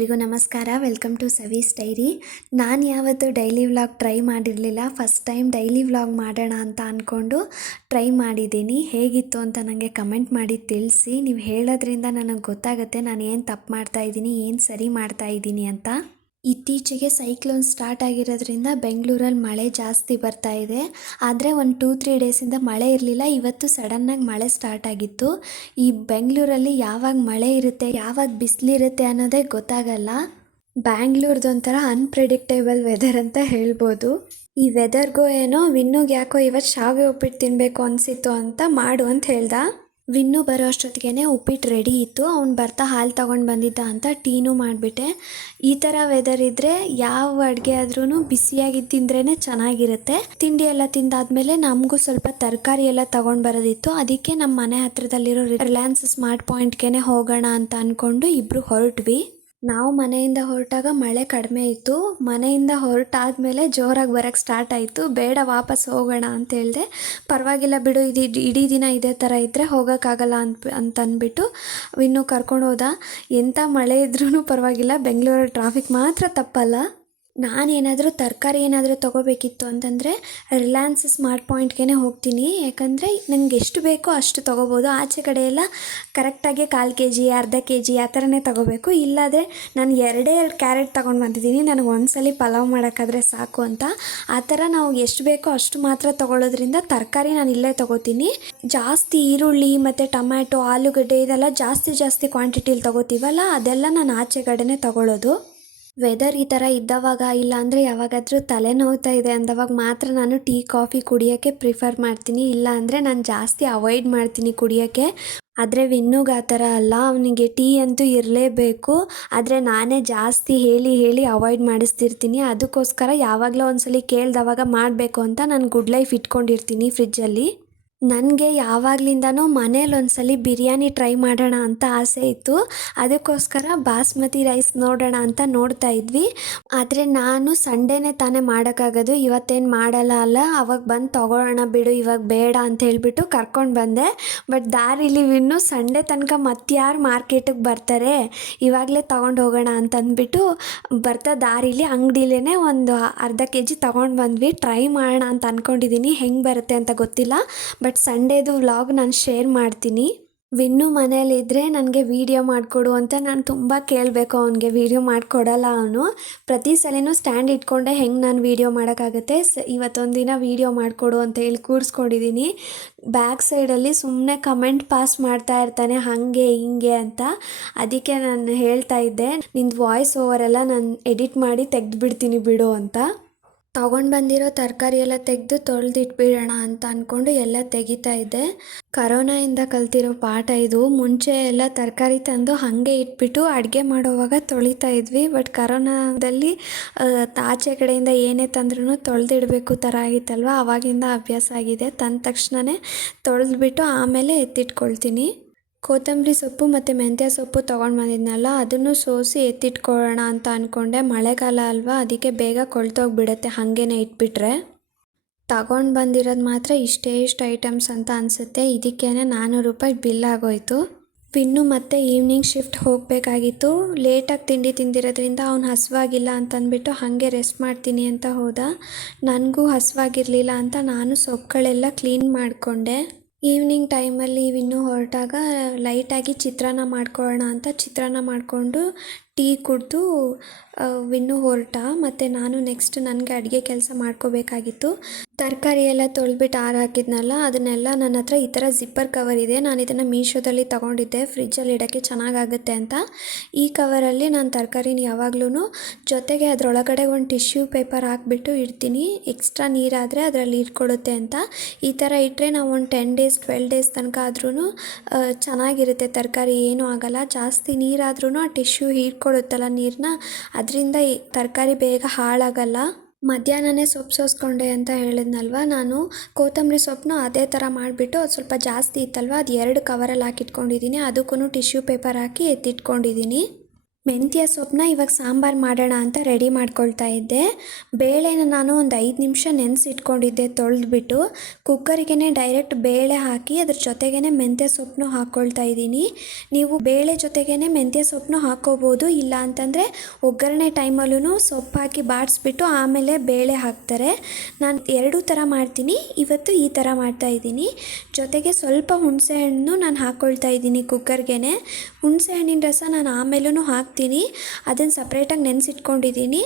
ಎಲ್ರಿಗೂ ನಮಸ್ಕಾರ. Welcome to ಸವೀಸ್ diary ನಾನು ಯಾವತ್ತೂ ಡೈಲಿ ವ್ಲಾಗ್ ಟ್ರೈ ಮಾಡಿರಲಿಲ್ಲ. ಫಸ್ಟ್ ಟೈಮ್ ಡೈಲಿ ವ್ಲಾಗ್ ಮಾಡೋಣ ಅಂತ ಅಂದ್ಕೊಂಡು ಟ್ರೈ ಮಾಡಿದ್ದೀನಿ. ಹೇಗಿತ್ತು ಅಂತ ನನಗೆ ಕಮೆಂಟ್ ಮಾಡಿ ತಿಳಿಸಿ. ನೀವು ಹೇಳೋದ್ರಿಂದ ನನಗೆ ಗೊತ್ತಾಗುತ್ತೆ ನಾನು ಏನು ತಪ್ಪು ಮಾಡ್ತಾಯಿದ್ದೀನಿ ಏನು ಸರಿ ಮಾಡ್ತಾ ಇದ್ದೀನಿ ಅಂತ. ಇತ್ತೀಚೆಗೆ ಸೈಕ್ಲೋನ್ ಸ್ಟಾರ್ಟ್ ಆಗಿರೋದ್ರಿಂದ ಬೆಂಗಳೂರಲ್ಲಿ ಮಳೆ ಜಾಸ್ತಿ ಬರ್ತಾ ಇದೆ. ಆದರೆ ಒಂದು ಟೂ ತ್ರೀ ಡೇಸಿಂದ ಮಳೆ ಇರಲಿಲ್ಲ. ಇವತ್ತು ಸಡನ್ನಾಗಿ ಮಳೆ ಸ್ಟಾರ್ಟ್ ಆಗಿತ್ತು. ಈ ಬೆಂಗಳೂರಲ್ಲಿ ಯಾವಾಗ ಮಳೆ ಇರುತ್ತೆ, ಯಾವಾಗ ಬಿಸಿಲಿರುತ್ತೆ ಅನ್ನೋದೇ ಗೊತ್ತಾಗಲ್ಲ. ಬ್ಯಾಂಗ್ಳೂರ್ದೊಂಥರ ಅನ್ಪ್ರಿಡಿಕ್ಟೇಬಲ್ ವೆದರ್ ಅಂತ ಹೇಳ್ಬೋದು. ಈ ವೆದರ್ಗೂ ಏನೋ, ವಿನ್ನುಗೆ ಯಾಕೋ ಇವತ್ತು ಶಾವಿಗೆ ಉಪ್ಪಿಟ್ಟು ತಿನ್ನಬೇಕು ಅನಿಸಿತ್ತು ಅಂತ ಮಾಡು ಅಂತ ಹೇಳ್ದ. ವಿನ್ನು ಬರೋ ಅಷ್ಟೊತ್ತಿಗೆ ಉಪ್ಪಿಟ್ಟು ರೆಡಿ ಇತ್ತು. ಅವ್ನು ಬರ್ತಾ ಹಾಲು ತೊಗೊಂಡು ಬಂದಿದ್ದ ಅಂತ ಟೀನೂ ಮಾಡಿಬಿಟ್ಟೆ. ಈ ಥರ ವೆದರ್ ಇದ್ದರೆ ಯಾವ ಅಡುಗೆ ಆದ್ರೂ ಬಿಸಿಯಾಗಿ ತಿಂದ್ರೇ ಚೆನ್ನಾಗಿರುತ್ತೆ. ತಿಂಡಿ ಎಲ್ಲ ತಿಂದಾದ್ಮೇಲೆ ನಮಗೂ ಸ್ವಲ್ಪ ತರಕಾರಿ ಎಲ್ಲ ತೊಗೊಂಡು ಬರೋದಿತ್ತು. ಅದಕ್ಕೆ ನಮ್ಮ ಮನೆ ಹತ್ರದಲ್ಲಿರೋ ರಿಲಯನ್ಸ್ ಸ್ಮಾರ್ಟ್ ಪಾಯಿಂಟ್ಗೆ ಹೋಗೋಣ ಅಂತ ಅಂದ್ಕೊಂಡು ಇಬ್ಬರು ಹೊರಟ್ವಿ. ನಾವು ಮನೆಯಿಂದ ಹೊರಟಾಗ ಮಳೆ ಕಡಿಮೆ ಇತ್ತು. ಮನೆಯಿಂದ ಹೊರಟಾದ್ಮೇಲೆ ಜೋರಾಗಿ ಬರೋಕ್ಕೆ ಸ್ಟಾರ್ಟ್ ಆಯಿತು. ಬೇಡ, ವಾಪಸ್ ಹೋಗೋಣ ಅಂತ ಹೇಳಿದೆ. ಪರವಾಗಿಲ್ಲ ಬಿಡು ಇದು ಇಡೀ- ದಿನ ಇದೇ ಥರ ಇದ್ದರೆ ಹೋಗೋಕ್ಕಾಗಲ್ಲ ಅಂತ ಅಂತಂದ್ಬಿಟ್ಟು ಇನ್ನು ಕರ್ಕೊಂಡು ಹೋದ. ಎಂಥ ಮಳೆ ಇದ್ರೂ ಪರವಾಗಿಲ್ಲ. ಬೆಂಗಳೂರಲ್ಲಿ ಟ್ರಾಫಿಕ್ ಮಾತ್ರ ತಪ್ಪಲ್ಲ. ನಾನೇನಾದರೂ ತರಕಾರಿ ಏನಾದರೂ ತೊಗೋಬೇಕಿತ್ತು ಅಂತಂದರೆ ರಿಲಯನ್ಸ್ ಸ್ಮಾರ್ಟ್ ಪಾಯಿಂಟ್ಗೇ ಹೋಗ್ತೀನಿ. ಯಾಕಂದರೆ ನನಗೆ ಎಷ್ಟು ಬೇಕೋ ಅಷ್ಟು ತೊಗೋಬೋದು. ಆಚೆ ಕಡೆ ಎಲ್ಲ ಕರೆಕ್ಟಾಗಿ ಕಾಲು ಕೆ ಜಿ ಅರ್ಧ ಕೆ ಜಿ ಆ ಥರನೇ ತೊಗೋಬೇಕು. ಇಲ್ಲಾದರೆ ನಾನು ಎರಡೇ ಎರಡು ಕ್ಯಾರೆಟ್ ತೊಗೊಂಡು ಬಂದಿದ್ದೀನಿ. ನನಗೆ ಒಂದ್ಸಲಿ ಪಲಾವ್ ಮಾಡೋಕ್ಕಾದ್ರೆ ಸಾಕು ಅಂತ. ಆ ಥರ ನಾವು ಎಷ್ಟು ಬೇಕೋ ಅಷ್ಟು ಮಾತ್ರ ತೊಗೊಳೋದ್ರಿಂದ ತರಕಾರಿ ನಾನು ಇಲ್ಲೇ ತೊಗೋತೀನಿ. ಜಾಸ್ತಿ ಈರುಳ್ಳಿ ಮತ್ತು ಟೊಮ್ಯಾಟೊ, ಆಲೂಗಡ್ಡೆ ಇದೆಲ್ಲ ಜಾಸ್ತಿ ಜಾಸ್ತಿ ಕ್ವಾಂಟಿಟಿಲಿ ತೊಗೋತೀವಲ್ಲ, ಅದೆಲ್ಲ ನಾನು ಆಚೆ ಕಡೆನೇ ತೊಗೊಳ್ಳೋದು ವೆದರ್ ಈ ಥರ ಇದ್ದವಾಗ ಇಲ್ಲಾಂದರೆ ಯಾವಾಗಾದರೂ ತಲೆ ನೋವ್ತಾ ಇದೆ ಅಂದವಾಗ ಮಾತ್ರ ನಾನು ಟೀ, ಕಾಫಿ ಕುಡಿಯೋಕ್ಕೆ ಪ್ರಿಫರ್ ಮಾಡ್ತೀನಿ. ಇಲ್ಲ ಅಂದರೆ ನಾನು ಜಾಸ್ತಿ ಅವಾಯ್ಡ್ ಮಾಡ್ತೀನಿ ಕುಡಿಯೋಕ್ಕೆ. ಆದರೆ ವಿನ್ನುಗೆ ಆ ಥರ ಅಲ್ಲ. ಅವನಿಗೆ ಟೀ ಅಂತೂ ಇರಲೇಬೇಕು. ಆದರೆ ನಾನೇ ಜಾಸ್ತಿ ಹೇಳಿ ಹೇಳಿ ಅವಾಯ್ಡ್ ಮಾಡಿಸ್ತಿರ್ತೀನಿ. ಅದಕ್ಕೋಸ್ಕರ ಯಾವಾಗಲೂ ಒಂದ್ಸಲಿ ಕೇಳ್ದವಾಗ ಮಾಡಬೇಕು ಅಂತ ನಾನು ಗುಡ್ ಲೈಫ್ ಇಟ್ಕೊಂಡಿರ್ತೀನಿ ಫ್ರಿಜ್ಜಲ್ಲಿ ನನಗೆ ಯಾವಾಗ್ಲಿಂದನೋ ಮನೇಲಿ ಒಂದ್ಸಲಿ ಬಿರಿಯಾನಿ ಟ್ರೈ ಮಾಡೋಣ ಅಂತ ಆಸೆ ಇತ್ತು. ಅದಕ್ಕೋಸ್ಕರ ಬಾಸ್ಮತಿ ರೈಸ್ ನೋಡೋಣ ಅಂತ ನೋಡ್ತಾ ಇದ್ವಿ. ಆದರೆ ನಾನು ಸಂಡೇನೇ ತಾನೇ ಮಾಡೋಕ್ಕಾಗೋದು. ಇವತ್ತೇನು ಮಾಡಲ್ಲ ಅಲ್ಲ. ಅವಾಗ ಬಂದು ತೊಗೊಳ್ಳೋಣ ಬಿಡು, ಇವಾಗ ಬೇಡ ಅಂತ ಹೇಳಿಬಿಟ್ಟು ಕರ್ಕೊಂಡು ಬಂದೆ. ಬಟ್ ದಾರಿಲಿ ಇನ್ನು ಸಂಡೇ ತನಕ ಮತ್ತಾರು ಮಾರ್ಕೆಟಿಗೆ ಬರ್ತಾರೆ. ಇವಾಗಲೇ ತೊಗೊಂಡು ಹೋಗೋಣ ಅಂತ ಅಂದ್ಬಿಟ್ಟು ಬರ್ತಾ ದಾರಿಲಿ ಅಂಗಡಿಲೇ ಒಂದು ಅರ್ಧ ಕೆ ಜಿ ತೊಗೊಂಡು ಬಂದ್ವಿ. ಟ್ರೈ ಮಾಡೋಣ ಅಂತ ಅಂದ್ಕೊಂಡಿದ್ದೀನಿ ಹೆಂಗೆ ಬರುತ್ತೆ ಅಂತ ಗೊತ್ತಿಲ್ಲ. ಬಟ್ ಸಂಡೇದು ವ್ಲಾಗ್ ನಾನು ಶೇರ್ ಮಾಡ್ತೀನಿ. ವಿನ್ನು ಮನೇಲಿದ್ದರೆ ನನಗೆ ವೀಡಿಯೋ ಮಾಡಿಕೊಡು ಅಂತ ನಾನು ತುಂಬ ಕೇಳಬೇಕು ಅವನಿಗೆ. ವೀಡಿಯೋ ಮಾಡಿಕೊಡಲ್ಲ ಅವನು. ಪ್ರತಿ ಸಲಿನೂ ಸ್ಟ್ಯಾಂಡ್ ಇಟ್ಕೊಂಡೆ ಹೆಂಗೆ ನಾನು ವೀಡಿಯೋ ಮಾಡೋಕ್ಕಾಗತ್ತೆ. ಸ ದಿನ ವೀಡಿಯೋ ಮಾಡಿಕೊಡು ಅಂತ ಹೇಳಿ ಕೂರಿಸ್ಕೊಂಡಿದ್ದೀನಿ ಬ್ಯಾಕ್ ಸೈಡಲ್ಲಿ ಸುಮ್ಮನೆ ಕಮೆಂಟ್ ಪಾಸ್ ಮಾಡ್ತಾ ಇರ್ತಾನೆ, ಹಾಗೆ, ಹಿಂಗೆ ಅಂತ. ಅದಕ್ಕೆ ನಾನು ಹೇಳ್ತಾ ಇದ್ದೆ, ನಿಂದು ವಾಯ್ಸ್ ಓವರೆಲ್ಲ ನಾನು ಎಡಿಟ್ ಮಾಡಿ ತೆಗೆದುಬಿಡ್ತೀನಿ ಬಿಡು ಅಂತ. ತೊಗೊಂಡು ಬಂದಿರೋ ತರಕಾರಿ ಎಲ್ಲ ತೆಗೆದು ತೊಳೆದಿಟ್ಬಿಡೋಣ ಅಂತ ಅಂದ್ಕೊಂಡು ಎಲ್ಲ ತೆಗಿತಾ ಇದ್ದೆ. ಕರೋನಾಯಿಂದ ಕಲ್ತಿರೋ ಪಾಠ ಇದು. ಮುಂಚೆ ಎಲ್ಲ ತರಕಾರಿ ತಂದು ಹಾಗೆ ಇಟ್ಬಿಟ್ಟು ಅಡುಗೆ ಮಾಡೋವಾಗ ತೊಳಿತಾ ಇದ್ವಿ. ಬಟ್ ಕರೋನಾದಲ್ಲಿ ಆಚೆ ಕಡೆಯಿಂದ ಏನೇ ತಂದ್ರೂ ತೊಳೆದಿಡಬೇಕು ಥರ ಆಗಿತ್ತಲ್ವ? ಅವಾಗಿಂದ ಅಭ್ಯಾಸ ಆಗಿದೆ. ತಂದ ತಕ್ಷಣವೇ ತೊಳೆದ್ಬಿಟ್ಟು ಆಮೇಲೆ ಎತ್ತಿಟ್ಕೊಳ್ತೀನಿ. ಕೊತ್ತಂಬರಿ ಸೊಪ್ಪು ಮತ್ತು ಮೆಂತ್ಯ ಸೊಪ್ಪು ತೊಗೊಂಡು ಬಂದಿದ್ನಲ್ಲ, ಅದನ್ನು ಸೋಸಿ ಎತ್ತಿಟ್ಕೊಳ್ಳೋಣ ಅಂತ ಅಂದ್ಕೊಂಡೆ ಮಳೆಗಾಲ ಅಲ್ವಾ, ಅದಕ್ಕೆ ಬೇಗ ಕೊಳ್ತೋಗಿಬಿಡತ್ತೆ, ಹಾಗೇನೆ ಇಟ್ಬಿಟ್ರೆ. ತಗೊಂಡು ಬಂದಿರೋದು ಮಾತ್ರ ಇಷ್ಟೇ ಇಷ್ಟು ಐಟಮ್ಸ್ ಅಂತ ಅನಿಸುತ್ತೆ. ಇದಕ್ಕೇ ನಾನ್ನೂರು ರೂಪಾಯಿ ಬಿಲ್ ಆಗೋಯ್ತು. ಪಿನ್ನು ಮತ್ತೆ ಈವ್ನಿಂಗ್ ಶಿಫ್ಟ್ ಹೋಗಬೇಕಾಗಿತ್ತು. ಲೇಟಾಗಿ ತಿಂಡಿ ತಿಂದಿರೋದ್ರಿಂದ ಅವ್ನು ಹಸುವಾಗಿಲ್ಲ ಅಂತಂದ್ಬಿಟ್ಟು ಹಾಗೆ ರೆಸ್ಟ್ ಮಾಡ್ತೀನಿ ಅಂತ ಹೋದ. ನನಗೂ ಹಸುವಾಗಿರಲಿಲ್ಲ ಅಂತ ನಾನು ಸೊಪ್ಪುಗಳೆಲ್ಲ ಕ್ಲೀನ್ ಮಾಡಿಕೊಂಡೆ. ಈವ್ನಿಂಗ್ ಟೈಮಲ್ಲಿ ಇನ್ನೂ ಹೊರಟಾಗ ಲೈಟಾಗಿ ಚಿತ್ರಾನ್ನ ಮಾಡ್ಕೊಳ್ಳೋಣ ಅಂತ ಚಿತ್ರಾನ್ನ ಮಾಡಿಕೊಂಡು ಟೀ ಕುಡಿದು ವಿನ್ನು ಹೊರಟ. ಮತ್ತು ನಾನು ನೆಕ್ಸ್ಟ್ ನನಗೆ ಅಡುಗೆ ಕೆಲಸ ಮಾಡ್ಕೋಬೇಕಾಗಿತ್ತು. ತರಕಾರಿ ಎಲ್ಲ ತೊಳೆದ್ಬಿಟ್ಟು ಆರು ಹಾಕಿದ್ನಲ್ಲ, ಅದನ್ನೆಲ್ಲ ನನ್ನ ಹತ್ರ ಈ ಥರ ಜಿಪ್ಪರ್ ಕವರ್ ಇದೆ. ನಾನು ಇದನ್ನು ಮೀಶೋದಲ್ಲಿ ತೊಗೊಂಡಿದ್ದೆ. ಫ್ರಿಜ್ಜಲ್ಲಿ ಇಡೋಕ್ಕೆ ಚೆನ್ನಾಗಾಗುತ್ತೆ ಅಂತ. ಈ ಕವರಲ್ಲಿ ನಾನು ತರಕಾರಿನ ಯಾವಾಗ್ಲೂ ಜೊತೆಗೆ ಅದರೊಳಗಡೆ ಒಂದು ಟಿಶ್ಯೂ ಪೇಪರ್ ಹಾಕ್ಬಿಟ್ಟು ಇಡ್ತೀನಿ. ಎಕ್ಸ್ಟ್ರಾ ನೀರಾದರೆ ಅದರಲ್ಲಿ ಇಟ್ಕೊಡುತ್ತೆ ಅಂತ. ಈ ಥರ ಇಟ್ಟರೆ ನಾವು ಒಂದು ಟೆನ್ ಡೇಸ್ ಟ್ವೆಲ್ ಡೇಸ್ ತನಕ ಆದ್ರೂ ಚೆನ್ನಾಗಿರುತ್ತೆ. ತರಕಾರಿ ಏನೂ ಆಗಲ್ಲ. ಜಾಸ್ತಿ ನೀರಾದ್ರೂ ಆ ಟಿಶ್ಯೂ ಹೀರ್ಕೊಳ್ಳುತ್ತಲ್ಲ ನೀರನ್ನ ಅದರಿಂದ ತರಕಾರಿ ಬೇಗ ಹಾಳಾಗಲ್ಲ. ಮಧ್ಯಾಹ್ನನೇ ಸೊಪ್ಪು ಸೋಸ್ಕೊಂಡೆ ಅಂತ ಹೇಳಿದ್ನಲ್ವ ನಾನು? ಕೊತ್ತಂಬರಿ ಸೊಪ್ಪನ್ನು ಅದೇ ಥರ ಮಾಡಿಬಿಟ್ಟು ಅದು ಸ್ವಲ್ಪ ಜಾಸ್ತಿ ಇತ್ತಲ್ವ? ಅದು ಎರಡು ಕವರಲ್ಲಿ ಹಾಕಿಟ್ಕೊಂಡಿದ್ದೀನಿ. ಅದಕ್ಕೂ ಟಿಶ್ಯೂ ಪೇಪರ್ ಹಾಕಿ ಎತ್ತಿಟ್ಕೊಂಡಿದ್ದೀನಿ. ಮೆಂತ್ಯ ಸೊಪ್ಪನ್ನ ಇವಾಗ ಸಾಂಬಾರು ಮಾಡೋಣ ಅಂತ ರೆಡಿ ಮಾಡ್ಕೊಳ್ತಾ ಇದ್ದೆ. ಬೇಳೆನ ನಾನು ಒಂದು ಐದು ನಿಮಿಷ ನೆನೆಸಿಟ್ಕೊಂಡಿದ್ದೆ, ತೊಳೆದ್ಬಿಟ್ಟು. ಕುಕ್ಕರಿಗೇ ಡೈರೆಕ್ಟ್ ಬೇಳೆ ಹಾಕಿ ಅದ್ರ ಜೊತೆಗೇ ಮೆಂತ್ಯ ಸೊಪ್ಪನ್ನು ಹಾಕ್ಕೊಳ್ತಾ ಇದ್ದೀನಿ. ನೀವು ಬೇಳೆ ಜೊತೆಗೇ ಮೆಂತ್ಯ ಸೊಪ್ಪನ್ನು ಹಾಕ್ಕೋಬೋದು ಇಲ್ಲ ಅಂತಂದರೆ ಒಗ್ಗರಣೆ ಟೈಮಲ್ಲೂ ಸೊಪ್ಪು ಹಾಕಿ ಬಾಡಿಸ್ಬಿಟ್ಟು ಆಮೇಲೆ ಬೇಳೆ ಹಾಕ್ತಾರೆ. ನಾನು ಎರಡೂ ಥರ ಮಾಡ್ತೀನಿ, ಇವತ್ತು ಈ ಥರ ಮಾಡ್ತಾ ಇದ್ದೀನಿ. ಜೊತೆಗೆ ಸ್ವಲ್ಪ ಹುಣಸೆಹಣ್ಣು ನಾನು ಹಾಕ್ಕೊಳ್ತಾ ಇದ್ದೀನಿ ಕುಕ್ಕರ್ಗೆ ಹುಣಸೆ ಹಣ್ಣಿನ ರಸ ನಾನು ಆಮೇಲೂ ಹಾಕ್ತೀನಿ. ಅದನ್ನು ಸಪ್ರೇಟಾಗಿ ನೆನೆಸಿಟ್ಕೊಂಡಿದ್ದೀನಿ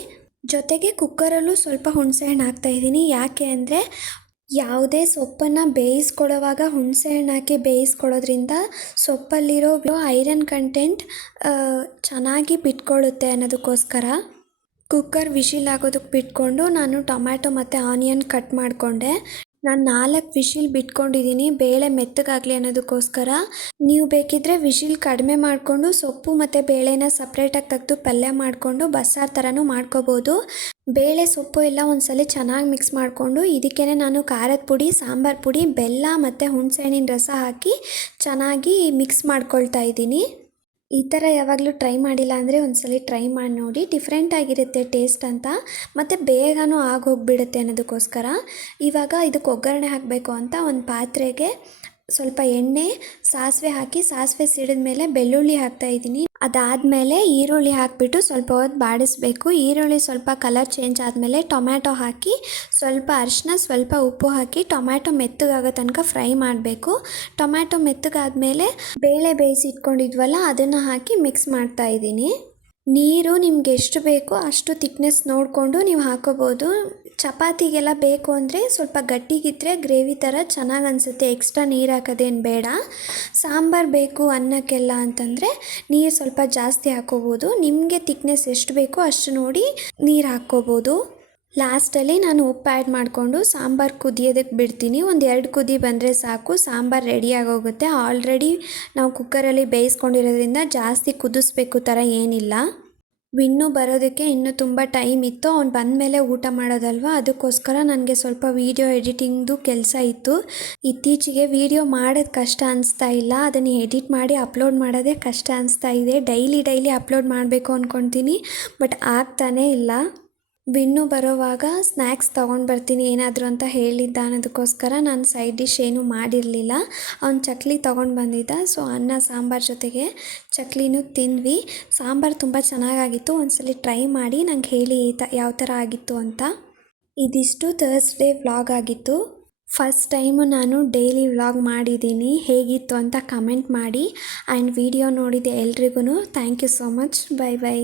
ಜೊತೆಗೆ ಕುಕ್ಕರಲ್ಲೂ ಸ್ವಲ್ಪ ಹುಣಸೆಹಣ್ಣು ಹಾಕ್ತಾಯಿದ್ದೀನಿ ಯಾಕೆ ಅಂದರೆ ಯಾವುದೇ ಸೊಪ್ಪನ್ನು ಬೇಯಿಸ್ಕೊಳ್ಳೋವಾಗ ಹುಣಸೆಹಣ್ಣು ಹಾಕಿ ಬೇಯಿಸ್ಕೊಳ್ಳೋದ್ರಿಂದ ಸೊಪ್ಪಲ್ಲಿರೋ ಐರನ್ ಕಂಟೆಂಟ್ ಚೆನ್ನಾಗಿ ಬಿಟ್ಕೊಳ್ಳುತ್ತೆ ಅನ್ನೋದಕ್ಕೋಸ್ಕರ ಕುಕ್ಕರ್ ವಿಶಿಲ್ ಆಗೋದಕ್ಕೆ ಬಿಟ್ಕೊಂಡು ನಾನು ಟೊಮ್ಯಾಟೊ ಮತ್ತು ಆನಿಯನ್ ಕಟ್ ಮಾಡಿಕೊಂಡೆ. ನಾನು ನಾಲ್ಕು ವಿಶಿಲ್ ಬಿಟ್ಕೊಂಡಿದ್ದೀನಿ ಬೇಳೆ ಮೆತ್ತಗಾಗಲಿ ಅನ್ನೋದಕ್ಕೋಸ್ಕರ. ನೀವು ಬೇಕಿದ್ದರೆ ವಿಶಿಲ್ ಕಡಿಮೆ ಮಾಡಿಕೊಂಡು, ಸೊಪ್ಪು ಮತ್ತು ಬೇಳೆನ ಸಪ್ರೇಟಾಗಿ ತೆಗೆದು ಪಲ್ಯ ಮಾಡಿಕೊಂಡು, ಬಸ್ಸಾರು ಥರನೂ ಮಾಡ್ಕೋಬೋದು. ಬೇಳೆ, ಸೊಪ್ಪು ಎಲ್ಲ ಒಂದ್ಸಲ ಚೆನ್ನಾಗಿ ಮಿಕ್ಸ್ ಮಾಡಿಕೊಂಡು ಇದಕ್ಕೇ ನಾನು ಖಾರದ ಪುಡಿ, ಸಾಂಬಾರು ಪುಡಿ, ಬೆಲ್ಲ ಮತ್ತು ಹುಣಸೆಹಣ್ಣಿನ ರಸ ಹಾಕಿ ಚೆನ್ನಾಗಿ ಮಿಕ್ಸ್ ಮಾಡ್ಕೊಳ್ತಾ ಇದ್ದೀನಿ ಈ ಥರ ಯಾವಾಗಲೂ ಟ್ರೈ ಮಾಡಿಲ್ಲ ಅಂದರೆ ಒಂದ್ಸಲ ಟ್ರೈ ಮಾಡಿ ನೋಡಿ. ಡಿಫ್ರೆಂಟ್ ಆಗಿರುತ್ತೆ ಟೇಸ್ಟ್ ಅಂತ. ಮತ್ತು ಬೇಗನೂ ಆಗೋಗ್ಬಿಡುತ್ತೆ ಅನ್ನೋದಕ್ಕೋಸ್ಕರ. ಇವಾಗ ಇದಕ್ಕೆ ಒಗ್ಗರಣೆ ಹಾಕಬೇಕು ಅಂತ ಒಂದು ಪಾತ್ರೆಗೆ ಸ್ವಲ್ಪ ಎಣ್ಣೆ, ಸಾಸಿವೆ ಹಾಕಿ, ಸಾಸಿವೆ ಸಿಡಿದ ಮೇಲೆ ಬೆಳ್ಳುಳ್ಳಿ ಹಾಕ್ತಾಯಿದ್ದೀನಿ ಅದಾದಮೇಲೆ ಈರುಳ್ಳಿ ಹಾಕಿಬಿಟ್ಟು ಸ್ವಲ್ಪ ಹೊತ್ತು ಬಾಡಿಸ್ಬೇಕು. ಈರುಳ್ಳಿ ಸ್ವಲ್ಪ ಕಲರ್ ಚೇಂಜ್ ಆದಮೇಲೆ ಟೊಮ್ಯಾಟೊ ಹಾಕಿ, ಸ್ವಲ್ಪ ಅರಿಶಿನ ಸ್ವಲ್ಪ ಉಪ್ಪು ಹಾಕಿ ಟೊಮ್ಯಾಟೊ ಮೆತ್ತಗಾಗೋ ತನಕ ಫ್ರೈ ಮಾಡಬೇಕು. ಟೊಮ್ಯಾಟೊ ಮೆತ್ತಗಾದ್ಮೇಲೆ ಬೇಳೆ ಬೇಯಿಸಿ ಇಟ್ಕೊಂಡಿದ್ವಲ್ಲ, ಅದನ್ನು ಹಾಕಿ ಮಿಕ್ಸ್ ಮಾಡ್ತಾ ಇದ್ದೀನಿ. ನೀರು ನಿಮ್ಗೆ ಎಷ್ಟು ಬೇಕೋ ಅಷ್ಟು ತಿಕ್ನೆಸ್ ನೋಡಿಕೊಂಡು ನೀವು ಹಾಕೋಬೋದು. ಚಪಾತಿಗೆಲ್ಲ ಬೇಕು ಅಂದರೆ ಸ್ವಲ್ಪ ಗಟ್ಟಿಗಿದ್ರೆ ಗ್ರೇವಿ ಥರ ಚೆನ್ನಾಗಿ ಅನಿಸುತ್ತೆ ಎಕ್ಸ್ಟ್ರಾ ನೀರು ಹಾಕೋದೇನು ಬೇಡ. ಸಾಂಬಾರು ಬೇಕು ಅನ್ನಕ್ಕೆಲ್ಲ ಅಂತಂದರೆ ನೀರು ಸ್ವಲ್ಪ ಜಾಸ್ತಿ ಹಾಕೋಬೋದು. ನಿಮಗೆ ತಿಕ್ನೆಸ್ ಎಷ್ಟು ಬೇಕೋ ಅಷ್ಟು ನೋಡಿ ನೀರು ಹಾಕ್ಕೋಬೋದು. ಲಾಸ್ಟಲ್ಲಿ ನಾನು ಉಪ್ಪು ಆ್ಯಡ್ ಮಾಡಿಕೊಂಡು ಸಾಂಬಾರು ಕುದಿಯೋದಕ್ಕೆ ಬಿಡ್ತೀನಿ. ಒಂದು ಎರಡು ಕುದಿ ಬಂದರೆ ಸಾಕು. ಸಾಂಬಾರು ರೆಡಿಯಾಗೋಗುತ್ತೆ ಆಲ್ರೆಡಿ ನಾವು ಕುಕ್ಕರಲ್ಲಿ ಬೇಯಿಸ್ಕೊಂಡಿರೋದ್ರಿಂದ ಜಾಸ್ತಿ ಕುದಿಸ್ಬೇಕು ಥರ ಏನಿಲ್ಲ. ವಿನ್ನು ಬರೋದಕ್ಕೆ ಇನ್ನೂ ತುಂಬ ಟೈಮ್ ಇತ್ತು. ಅವ್ನು ಬಂದಮೇಲೆ ಊಟ ಮಾಡೋದಲ್ವ? ಅದಕ್ಕೋಸ್ಕರ ನನಗೆ ಸ್ವಲ್ಪ ವೀಡಿಯೋ ಎಡಿಟಿಂಗ್ದು ಕೆಲಸ ಇತ್ತು. ಇತ್ತೀಚೆಗೆ ವೀಡಿಯೋ ಮಾಡೋದು ಕಷ್ಟ ಅನಿಸ್ತಾ ಇಲ್ಲ. ಅದನ್ನು ಎಡಿಟ್ ಮಾಡಿ ಅಪ್ಲೋಡ್ ಮಾಡೋದೇ ಕಷ್ಟ ಅನಿಸ್ತಾ ಇದೆ. ಡೈಲಿ ಡೈಲಿ ಅಪ್ಲೋಡ್ ಮಾಡಬೇಕು ಅಂದ್ಕೊತೀನಿ ಬಟ್ ಆಗ್ತಾನೇ ಇಲ್ಲ. ವಿನ್ನು ಬರೋವಾಗ ಸ್ನ್ಯಾಕ್ಸ್ ತೊಗೊಂಡು ಬರ್ತೀನಿ, ಏನಾದರೂ ಅಂತ ಹೇಳಿದ್ದ ಅನ್ನೋದಕ್ಕೋಸ್ಕರ ನಾನು ಸೈಡ್ ಡಿಶ್ ಏನೂ ಮಾಡಿರಲಿಲ್ಲ. ಅವ್ನು ಚಕ್ಲಿ ತೊಗೊಂಡು ಬಂದಿದ್ದ ಸೊ ಅನ್ನ, ಸಾಂಬಾರು ಜೊತೆಗೆ ಚಕ್ಲಿನೂ ತಿಂದ್ವಿ. ಸಾಂಬಾರು ತುಂಬ ಚೆನ್ನಾಗಾಗಿತ್ತು, ಒಂದ್ಸಲ ಟ್ರೈ ಮಾಡಿ ನಂಗೆ ಹೇಳಿ ಈ ತ, ಯಾವ ಥರ ಆಗಿತ್ತು ಅಂತ. ಇದಿಷ್ಟು ಥರ್ಸ್ಡೇ ವ್ಲಾಗ್ ಆಗಿತ್ತು. ಫಸ್ಟ್ ಟೈಮು ನಾನು ಡೈಲಿ ವ್ಲಾಗ್ ಮಾಡಿದ್ದೀನಿ, ಹೇಗಿತ್ತು ಅಂತ ಕಮೆಂಟ್ ಮಾಡಿ. ಆ್ಯಂಡ್ ವಿಡಿಯೋ ನೋಡಿದೆ ಎಲ್ರಿಗೂ thank you so much bye bye